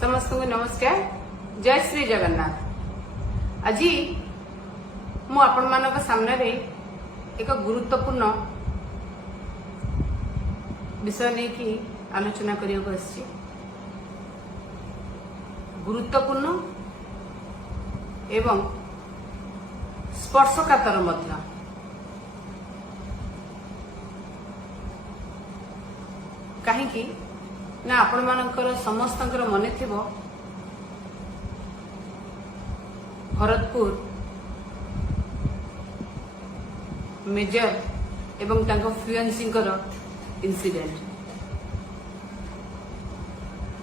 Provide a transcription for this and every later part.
समस्त को नमस्कार। जय श्री जगन्नाथ। आज मु आपण मानक सामने रे एक गुरुत्वपूर्ण विषय नहीं कि आलोचना करने को आसी। गुरुत्वपूर्ण एवं स्पर्शकातर मध्य। कहीं ना आपण मानकर समस्तंकर मने थिबो भरतपुर मेजर एवं तांको फ्युएंसींकर इंसिडेंट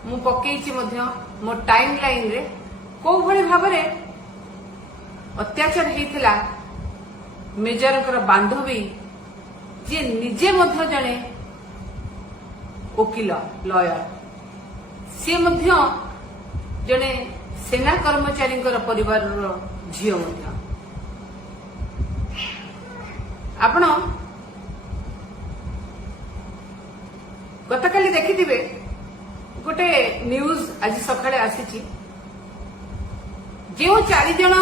मु पकेइछि मध्य मो टाइम लाइन रे को भली भाबरे अत्याचार हेइथिला मेजरकर बांधवी जे निजे मध्य जणे वकील लॉयर सी मध्य जने सेना कर्मचारी परिवार झील आपण गतकाली देखिथिबे गोटे न्यूज आज सकाळे आसीची जो 4 जन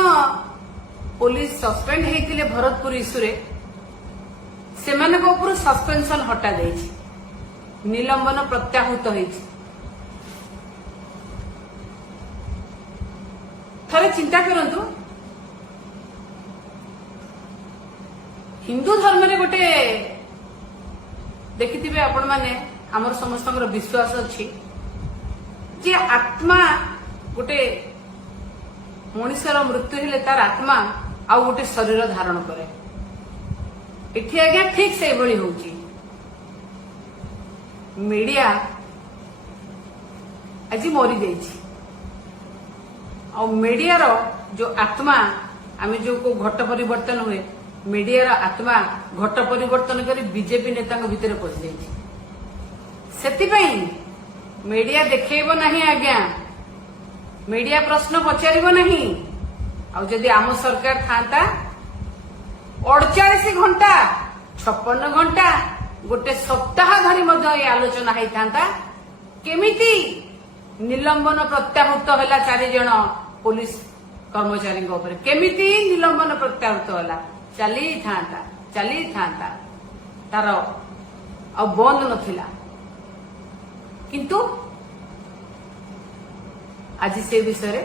पुलिस सस्पेंड हेतिले भरतपुर इश्यू रे सेमानक ऊपर सस्पेंशन हटा देछि निलंबन प्रत्याहृत होइछि। थरे चिंता करंतु हिंदू धर्म रे गोटे देखिथिबे आपण माने हमर समस्तଙ୍କର विश्वास अछि जे आत्मा गोटे मनुष्यर मृत्यु हेले तार आत्मा आ गोटे शरीर धारण करे। एठी आज्ञा ठीक से भली होउची। मीडिया आज मरी जाइछि आ मीडिया रो जो आत्मा आमे जो को घट परिवर्तन हुए मीडिया रो आत्मा घट परिवर्तन करी बीजेपी नेता भितर पसि जाइछि। सेति पई मीडिया देखेइबो नहीं आज्ञा मीडिया प्रश्न पचारिबो नहीं। आ जदि आम सरकार थांता 48 घंटा 56 घंटा गोटे सप्ताह धरी मध्य आलोचना होई थांता केमिति निलंबन प्रत्याहृत होला 4 जन पुलिस कर्मचारी ऊपर केमिति निलंबन प्रत्याहृत होला चली थांता तार आ बंद नथिला किंतु आज से विषय रे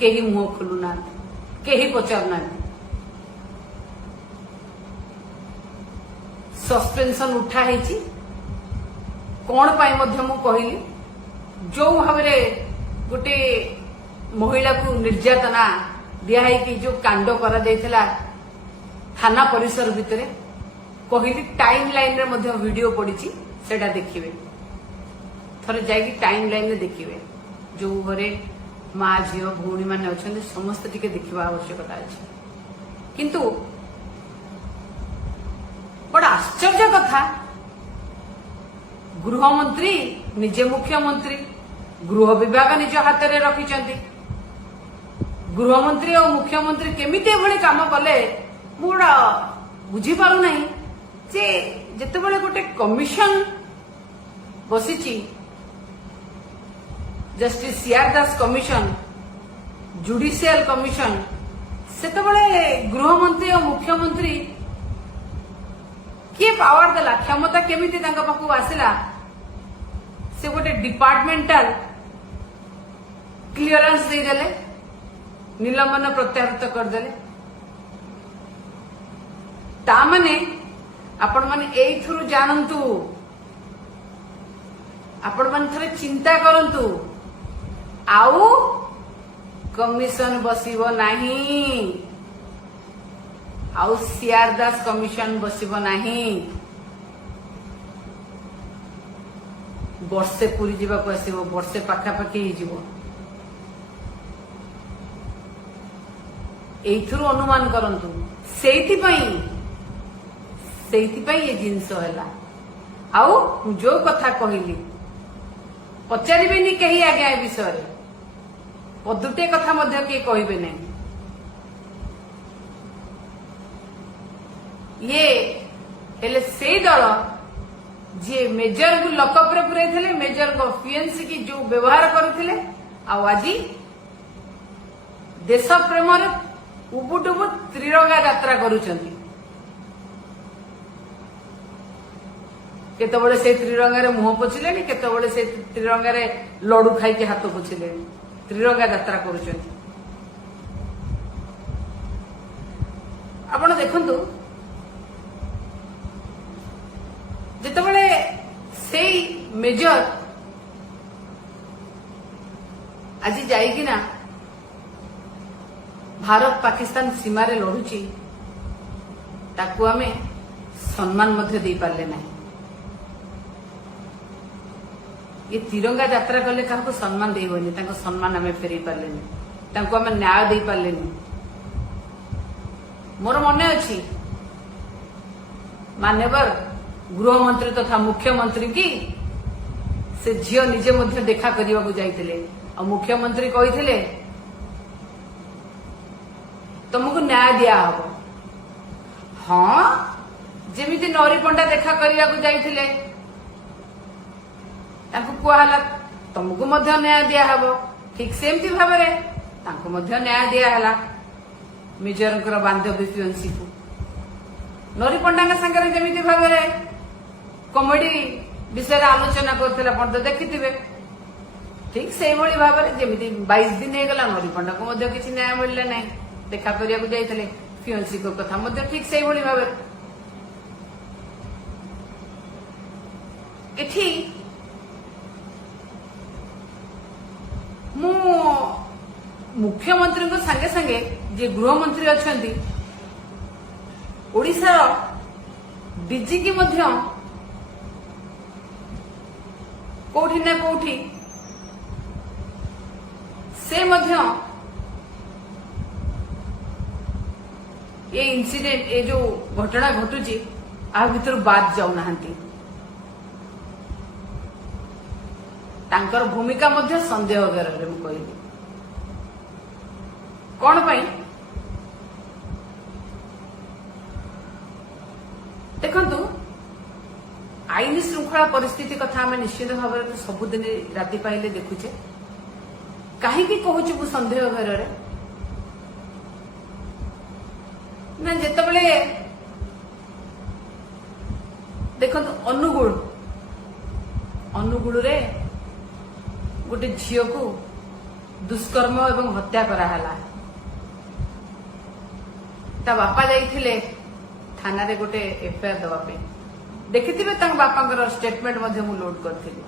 केही मुह खुलुना केही पचारना सस्पेंशन उठा हेची कौन पाई मध्य मु कहली जो भावरे गोटे महिला को निर्यातना दिया कि जो कांड करा जायथिला थाना परिसर भितरे कहली टाइम लाइन रे मध्य वीडियो पड़ीची सेटा देखिबे थरे जाई टाइम लाइन रे देखिबे जो घरे माँ झील भौणी माने अछंते समस्त टिके देखिबा आवश्यकता अछि। किंतु बड़ा आश्चर्य कथा गृहमंत्री निजे मुख्यमंत्री गृह विभाग निज हाथ में रखिंट गृहमंत्री और मुख्यमंत्री केमिति एभली काम कले मुड़ा बुझी पारु नहीं जे जेतेबेले गोटे कमिशन बसिची जस्टिस सीआर दास कमिशन जुडिशियल कमिशन सेतेबेले गृहमंत्री और मुख्यमंत्री किए पावर देला क्षमता केमिति तांका पाखु आसिला से गोटे डिपार्टमेंटल क्लियरेंस दे देले निलंबन प्रत्याहृत कर देले। ता माने आपण माने एथुरु जानंतु आपण माने थरे चिंता करंतु आउ कमिशन बसिबो नाही आउ सीआर दास कमिशन बसिबो नाही वर्षे पूरी जीवाको आसीबो वर्षे पाखापाखि हिजिबो एथुरु अनुमान करंतु सेइथि पई ये जिंस हैला आउ जो कथा कहली पचारिबेनी कही आज्ञा ए विषय रे पदुटे कथा मध्य के कहबे नहीं ये हेले से दल जी मेजर को लकअप रे पुराई मेजर को फिएंसी की जो व्यवहार करते आज देश प्रेम उबुटुबु त्रिरंगा यात्रा करुचंती केतबळे से त्रिरंगा रे मुह पोछिले केतबळे से त्रिरंगा रे लडू खाई के हाथ पोछिले त्रिरंगा यात्रा करुचंती आपण देखंतु जेतबळे सेई मेजर आज जाइकी ना भारत पाकिस्तान सीमा रे लढुची ताकू आमे सम्मान मध्य दे पारले नाही ये तिरंगा यात्रा कले क्या सम्मान दे होनी सम्मान आम फेर पारे आम न्याय दे पारे मोर मन अच्छी मान्यवर गृहमंत्री तथा मुख्यमंत्री की से झील निजे मध्य देखा करने को जाइए और मुख्यमंत्री कही तुमको न्याय दिया हम हाँ जमी नरी पंडा देखा करने को जाइए कहला तुमको न्याय दिहब ठीक सेमती भाव में न्याय दिहला मेजर बांधव्य पीएनसी को नरी पंडा सागर जमी भाव में कमेडी विषय आलोचना करते तो देखिथे ठीक से भाव में जमी 22 दिन होगला नरी पंडा को किसी न्याय मिलले ना देखा करने को जाइए पीएनसी को कथा ठीक से भाव एठी मु मुख्यमंत्री संगे संगे जे गृहमंत्री अच्छा ओडिशार डीजी की मध्य कोठी ना कोठी से मध्य ये इंसिडेंट ये जो घटना घटुची आ भीतर बाद जाऊना तांकर भूमिका मध्य संदेह घेर मु कहली कौन पाई देखंतु आईन श्रृंखला परिस्थिति कथा आम निश्चित भाव में सबुदिन राति पाइले देखुचे कहीं कहूँ मु संदेह घेर ना जितेबले देखंतु अनुगुल रे गोटे झील को दुष्कर्म एवं हत्या कराला ता बापा जाइथिले थाना रे गोटे एफआईआर दवापे देखिथिबे तांग बापांकर स्टेटमेंट मध्य मु लोड करथिली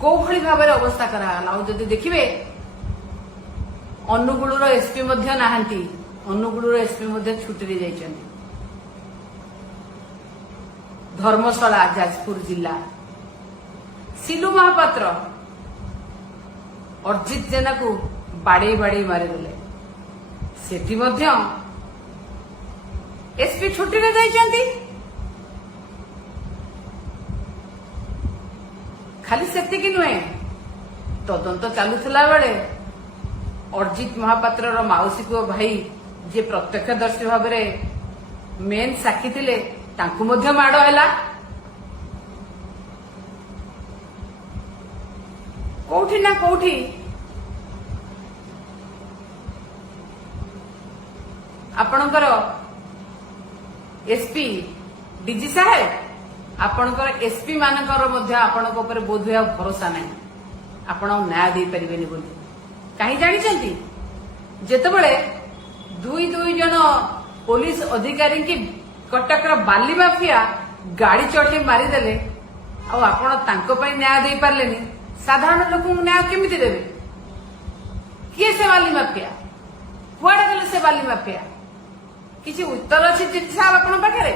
को भली भाबरे अवस्था कराला और जदि देखिबे अनुगुलर एसपी मध्य नाहांती अनुगुलर एसपी मध्य छुट्टी रे जाइछन्ती धर्मशाला जाजपुर जिला सिलू महापात्र अर्जित जेना को बाड़े बाड़े मारिदेले सेठी मध्य एसपी छुट्टी रे जाइछन्ती खाली सेतिकी नुहे तदंत चलुला बेले अर्जित महापात्र माउसी को भाई जे प्रत्यक्षदर्शी भाव में मेन साक्षी थिले तांकु मध्य माड़ है कोठी ना कोठी आपणकर एसपी डीजी साहेब आपणकर एसपी मानकर मध्य आपणक ऊपर बोध हुआ भरोसा नहीं आपण न्याय दे परिबेनी बोली कहीं जानी जेतबळे दुई जन पुलिस अधिकारी की कटक बाली माफिया गाड़ी चढ़े मारिदेले आपण न्याय दे पारलेनी साधारण लोक न्याय केमिति देबे किए से बाली माफिया कुआडे गले से बाली माफिया किसी उत्तर अच्छी साहब आपण पाखे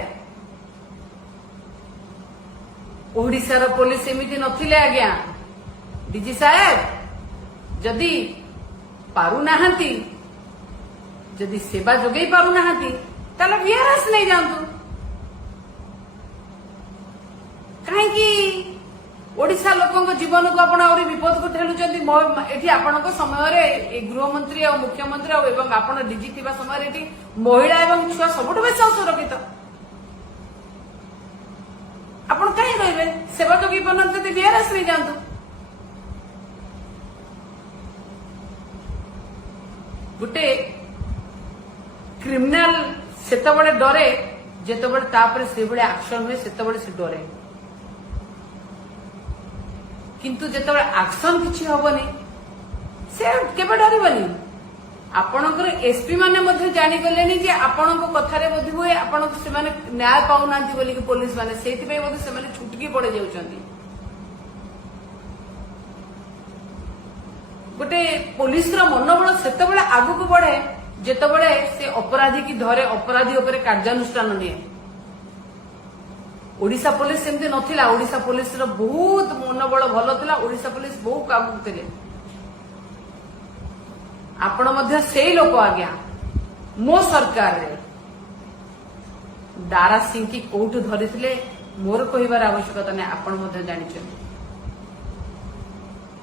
ओडिशार पुलिस एमती नथिले आज्ञा डीजी साहेब जदि पारुनाहांती जदि सेवा जोगई पारुनाहांती ताले वीआरएस नहीं जांतु कहीं ओडिशा लोकों जीवन को आपण आउरी विपद को ठेलुचंती एठी आपणक समय रे गृहमंत्री और मुख्यमंत्री और आपण डीजी थिबा समय एठी महिला एवं छुआ सबुठ बेस सुरक्षित आपण कहीं रहिबे सेवा जोगी बनंत वीआरएस नहीं जांतु गोटे क्रिमिनाल सेतबेले डरे जेतबेले तापर से बड़े एक्शन हुए सेतबेले से डरे किंतु जेतबेले एक्शन किछि हबनी से केबे डरिबनी आपणकर एसपी माने मध्ये जानि गलेनी जे आपणको कथारे मध्ये हुए आपणको से माने न्याय पाउनांती बोली कि पुलिस माने सेति पे मध्ये से माने छुटकी पड़े जाउचंदी गोटे पुलिस रो मनोबल सेतबेले आगु को बढ़े जेतबेले से अपराधी की धरे अपराधी उपरे कार्यानुष्ठान निये ओडिशा पुलिस सेमती नथिला ओडिशा पुलिस रो बहुत मनोबल भलो थिला ओडिशा पुलिस बहुत काम करथिले आपण मध्य से लोक आज्ञा मो सरकार रे दारा सिंह की कोठु धरिथिले मोर कहिबार आवश्यकता नै आपण मध्य जानिछन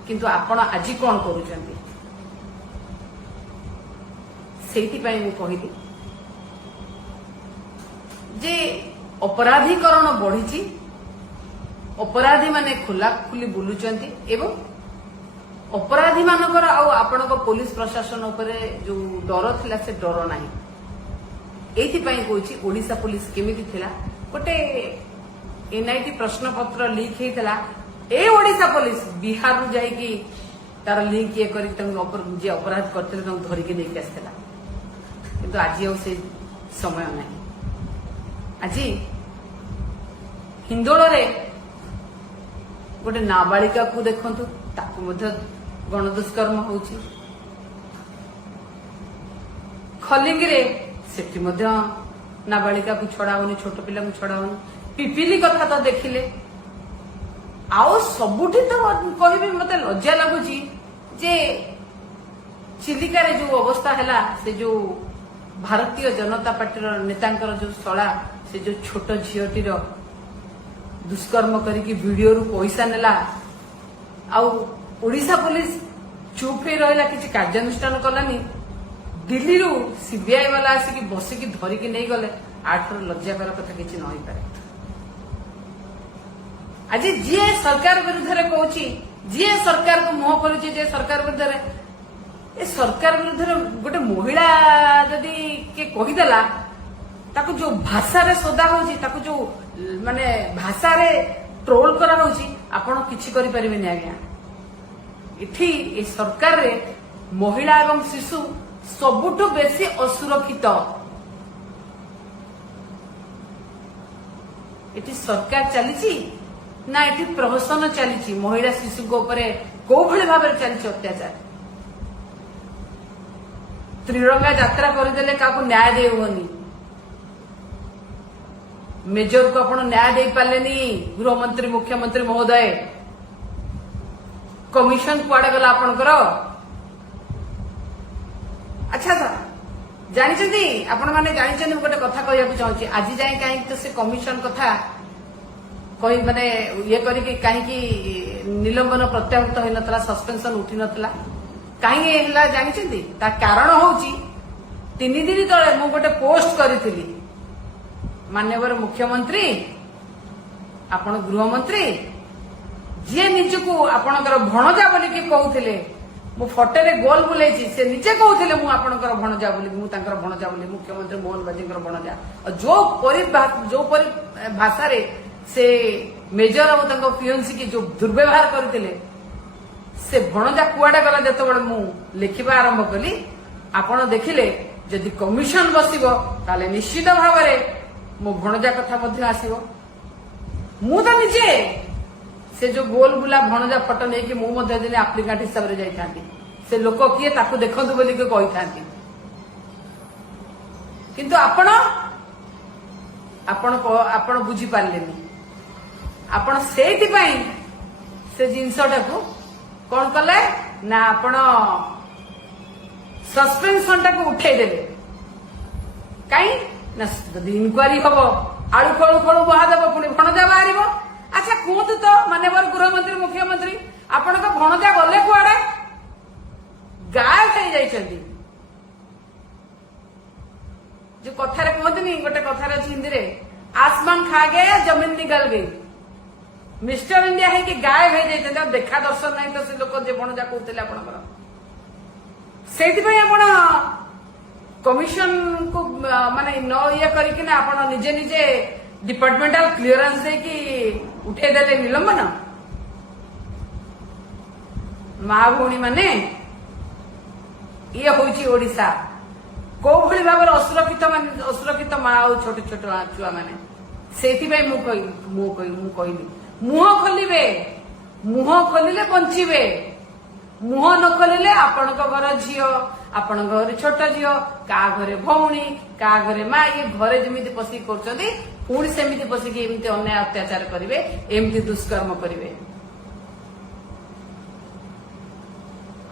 किंतु आपण आज कोन करूछंती सेति पई मु कहिली जे अपराधीकरण बढ़ी अपराधी माने खुला खुली बुलुचंती एवं अपराधी मानकर आपणक पुलिस प्रशासन उपरे जो डर थिला से डर नाही एथि पई कहूची ओडिशा पुलिस केमिति थिला गोटे एनआईटी प्रश्न पत्र लीक हेतला ए ओडिशा पुलिस बिहार रु जाई कि तार लिंक ये करी तंग जे अपराध करथिले तंग धरि के देख आस्थिला किंतु आज से समय नाही आज हिंदोल रे गोटे नाबालिका को देखंतु ताकू मध्य गणदुष्कर्म होउची खलिंग रे सेठी मध्य नाबालिका को छड़ावनी छोट पिला को छड़ावनी पिपिली कथा तो देखिले आउ सबुठी तो कहबी मते लज्जा लागुची जे चिलिका रे जो अवस्था हैला से जो भारतीय जनता पार्टी नेतांकर जो सड़ा से जो छोट झीटीर दुष्कर्म करिकी वीडियो रु पैसा नेला आउ ओडिशा पुलिस चुप हो रहा किसी कार्यानुष्ठान कलानी दिल्ली रु सीबीआई वाला आसिकी बसिकी धरिकी नहीं गले आठर लज्जाकर कथा किसी न पारे आज जी सरकार विरुद्ध में कहूँ जी सरकार को मुह खोलुची जे सरकार विरुद्ध ए सरकार विरुद्ध गोटे महिला जदि के कहीदेला ताकू जो भाषा रे सदा होची ताकू जो माने भाषा रे ट्रोल करा होची आपण किछि करि परिबेनी आज्ञा इठी ए सरकार रे महिला एवं शिशु सबुठु बेसी असुरक्षित इठी सरकार चलीची ना इठी प्रहसन चलीची महिला शिशु को ऊपर को भली भाबरे चलीची अत्याचार त्रिरंगा यात्रा करदेले काको न्याय दे होनी मेजर को आपण न्याय दे पालेनी गृहमंत्री मुख्यमंत्री महोदय कमिशन कुआडे गला आपण करो अच्छा था जानिछंती आपण माने जानिछंती गोटे कथा कहया चाहूची आज जाय काहे तो से कमिशन कथा कहि माने ये करी कि काहे कि निलंबन प्रत्याहृत होई नतला सस्पेंशन उठी नतला काहे हेला जानिछंती ता कारण होची 3 दिन तळे मु गोटे पोस्ट करिथिली माननीय मुख्यमंत्री आपण गृहमंत्री जी निजको आपणकर भणजा बोली कि कहूथिले मु फटेरे गोल बुलेची से निजे कहूथिले मु आपणकर भणजा बोली मु तांकर भणजा बोली मुख्यमंत्री मोहन बाजीकर भणजा जो परि भाषा रे से मेजर और तांको फियंसी की जो दुर्व्यवहार करथिले से भणजा कुआडे गला जेतबेले मु लिखिबा आरंभ कली आपण देखिले जदि कमिशन बसिबो ताले निश्चित भाव रे मो भणजा कथा मध्य आसीबो मु तो निजे से जो गोल बुला भणजा फटो नहीं कि मु मध्य दिन एप्लिकेंट हिसाब से जाइथांती से लोक किए ताकू देखंतु बोली के कहिथांती किंतु आपण आपण आपण बुझी पारलेनी आपण सेति पई से जिंसटा को कोन कले ना आपण सस्पेंशन टा को उठे देले काई ना जदि इनक्वारी हबो आळु खळु खळु बहादेव पुणी भणजा बाहरिबो अच्छा कहतु तो माननीय गृहमंत्री मुख्यमंत्री आपण को भणजा गले कुआडे गायब हो जाइछंती जो कथारे कहतनी गोटे कथारे हिंदी रे आसमान खा गया जमीन निकल गई मिस्टर इंडिया है कि गायब हो जाइछंती देखा दर्शन नहीं तो से लोक जे भणजा कहउतले आपणकर ସେଇଥିପାଇଁ ଆପଣ କମିଶନ କୁ ମାନେ ନ ଇଏ କରିକିନା ଆପଣ ନିଜେ ନିଜେ ଡିପାର୍ଟମେଣ୍ଟାଲ କ୍ଲିୟରାନ୍ସ ଦେଇକି ଉଠେଇଦେଲେ ନିଲମ୍ବନ। ମା ଭଉଣୀ ମାନେ ଇଏ ହଉଛି ଓଡିଶା। କୋଉ ଭଳି ଭାବରେ ଅସୁରକ୍ଷିତ ମା ଆଉ ଛୋଟ ଛୋଟ ଛୁଆ ମାନେ। ସେଇଥିପାଇଁ ମୁଁ କହିଲି ମୁହଁ ଖୋଲିବେ, ମୁହଁ ଖୋଲିଲେ ବଞ୍ଚିବେ। ମୁହଁ ନ ଖୋଲିଲେ ଆପଣଙ୍କ ଘର ଝିଅ, ଆପଣଙ୍କ ଘରେ ଛୋଟ ଝିଅ, କାହା ଘରେ ଭଉଣୀ, କାହା ଘରେ ମା, ଇଏ ଘରେ ଯେମିତି ପଶିକି କରୁଛନ୍ତି ପୁଣି ସେମିତି ପଶିକି ଏମିତି ଅନ୍ୟାୟ ଅତ୍ୟାଚାର କରିବେ, ଏମିତି ଦୁଷ୍କର୍ମ କରିବେ।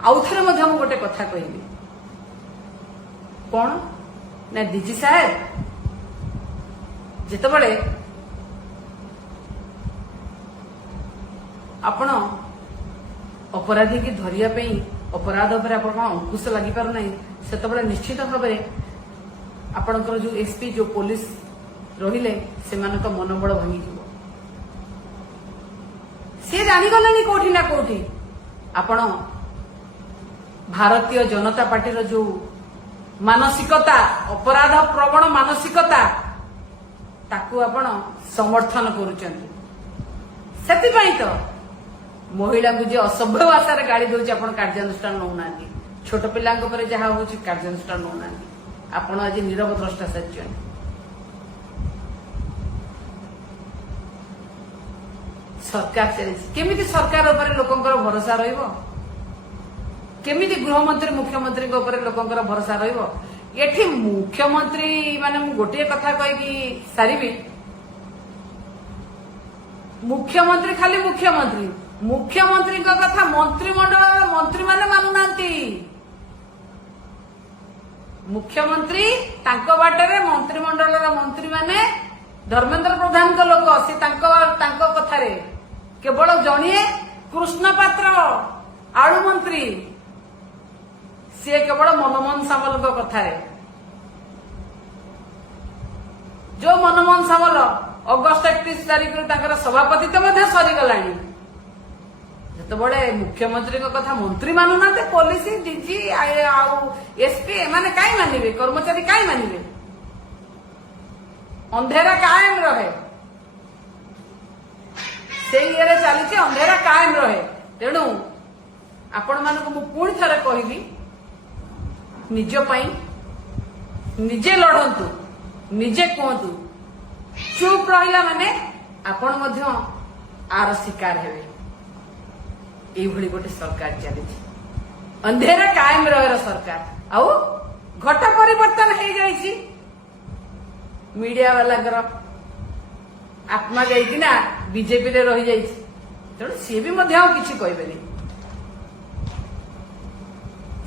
ଆଉଥରେ ମଧ୍ୟ ମୁଁ ଗୋଟେ କଥା କହିବି, କଣ ନା ଡିଜି ସାହେବ ଯେତେବେଳେ ଆପଣ ଅପରାଧୀ କି ଧରିବା ପାଇଁ ଅପରାଧ ଉପରେ ଆପଣଙ୍କ ଅଙ୍କୁଶ ଲାଗିପାରୁନାହିଁ, ସେତେବେଳେ ନିଶ୍ଚିତ ଭାବରେ ଆପଣଙ୍କର ଯୋଉ ଏସପି ଯୋଉ ପୋଲିସ ରହିଲେ ସେମାନଙ୍କ ମନୋବଳ ଭାଙ୍ଗିଯିବ। ସେ ଜାଣିଗଲେଣି କୋଉଠି ନା କୋଉଠି ଆପଣ ଭାରତୀୟ ଜନତା ପାର୍ଟିର ଯୋଉ ମାନସିକତା, ଅପରାଧ ପ୍ରବଣ ମାନସିକତା, ତାକୁ ଆପଣ ସମର୍ଥନ କରୁଛନ୍ତି। ସେଥିପାଇଁ ତ ମହିଳାଙ୍କୁ ଯେ ଅସଭ୍ୟ ଭାଷାରେ ଗାଳି ଦଉଛି ଆପଣ କାର୍ଯ୍ୟାନୁଷ୍ଠାନ ନେଉନାହାନ୍ତି। ଛୋଟ ପିଲାଙ୍କ ଉପରେ ଯାହା ହଉଛି କାର୍ଯ୍ୟାନୁଷ୍ଠାନ ନେଉନାହାନ୍ତି। ଆପଣ ଆଜି ନୀରବ ଦ୍ରଷ୍ଟା ସାଜିଛନ୍ତି। ସରକାର ଚାଲିଛି, କେମିତି ସରକାର ଉପରେ ଲୋକଙ୍କର ଭରସା ରହିବ? କେମିତି ଗୃହମନ୍ତ୍ରୀ ମୁଖ୍ୟମନ୍ତ୍ରୀଙ୍କ ଉପରେ ଲୋକଙ୍କର ଭରସା ରହିବ? ଏଠି ମୁଖ୍ୟମନ୍ତ୍ରୀ ମାନେ ମୁଁ ଗୋଟିଏ କଥା କହିକି ସାରିବି, ମୁଖ୍ୟମନ୍ତ୍ରୀ ଖାଲି ମୁଖ୍ୟମନ୍ତ୍ରୀ, ମୁଖ୍ୟମନ୍ତ୍ରୀଙ୍କ କଥା ମନ୍ତ୍ରିମଣ୍ଡଳର ମନ୍ତ୍ରୀମାନେ ମାନୁନାହାନ୍ତି। ମୁଖ୍ୟମନ୍ତ୍ରୀ ତାଙ୍କ ବାଟରେ, ମନ୍ତ୍ରିମଣ୍ଡଳର ମନ୍ତ୍ରୀମାନେ ଧର୍ମେନ୍ଦ୍ର ପ୍ରଧାନଙ୍କ ଲୋକ, ସେ ତାଙ୍କ କଥାରେ କେବଳ ଜଣିଏ କୃଷ୍ଣ ପାତ୍ର ଆଳୁ ମନ୍ତ୍ରୀ, ସିଏ କେବଳ ମନମୋହନ ସାମଲଙ୍କ କଥାରେ। ଯୋଉ ମନମୋହନ ସାମଲ ଅଗଷ୍ଟ 31 ତାରିଖରୁ ତାଙ୍କର ସଭାପତିତ୍ୱ ମଧ୍ୟ ସରିଗଲାଣି। ଯେତେବେଳେ ମୁଖ୍ୟମନ୍ତ୍ରୀଙ୍କ କଥା ମନ୍ତ୍ରୀ ମାନୁନାହାନ୍ତି, ପୋଲିସ ଡିଜି ଆଉ ଏସପି ଏମାନେ କାହିଁ ମାନିବେ? କର୍ମଚାରୀ କାହିଁ ମାନିବେ? ଅନ୍ଧେରା କାଏମ ରହେ, ସେଇ ଇଏରେ ଚାଲିଛି, ଅନ୍ଧେରା କାଏମ ରହେ। ତେଣୁ ଆପଣମାନଙ୍କୁ ମୁଁ ପୁଣି ଥରେ କହିବି, ନିଜ ପାଇଁ ନିଜେ ଲଢନ୍ତୁ, ନିଜେ କୁହନ୍ତୁ। ଚୁପ୍ ରହିଲା ମାନେ ଆପଣ ମଧ୍ୟ ଆର ଶିକାର ହେବେ। ଏଇଭଳି ଗୋଟେ ସରକାର ଚାଲିଛି, ଅନ୍ଧେରା କାଏମ ରହେର ସରକାର। ଆଉ ଘଟ ପରିବର୍ତ୍ତନ ହେଇଯାଇଛି। ମିଡିଆ ବାଲାଙ୍କର ଆତ୍ମା ଯାଇକିନା ବିଜେପିରେ ରହିଯାଇଛି, ତେଣୁ ସିଏ ବି ମଧ୍ୟ ଆଉ କିଛି କହିବେନି।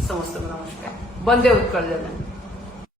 ସମସ୍ତଙ୍କୁ ନମସ୍କାର। ବନ୍ଦେ ଉତ୍କଳ ଜନନୀ।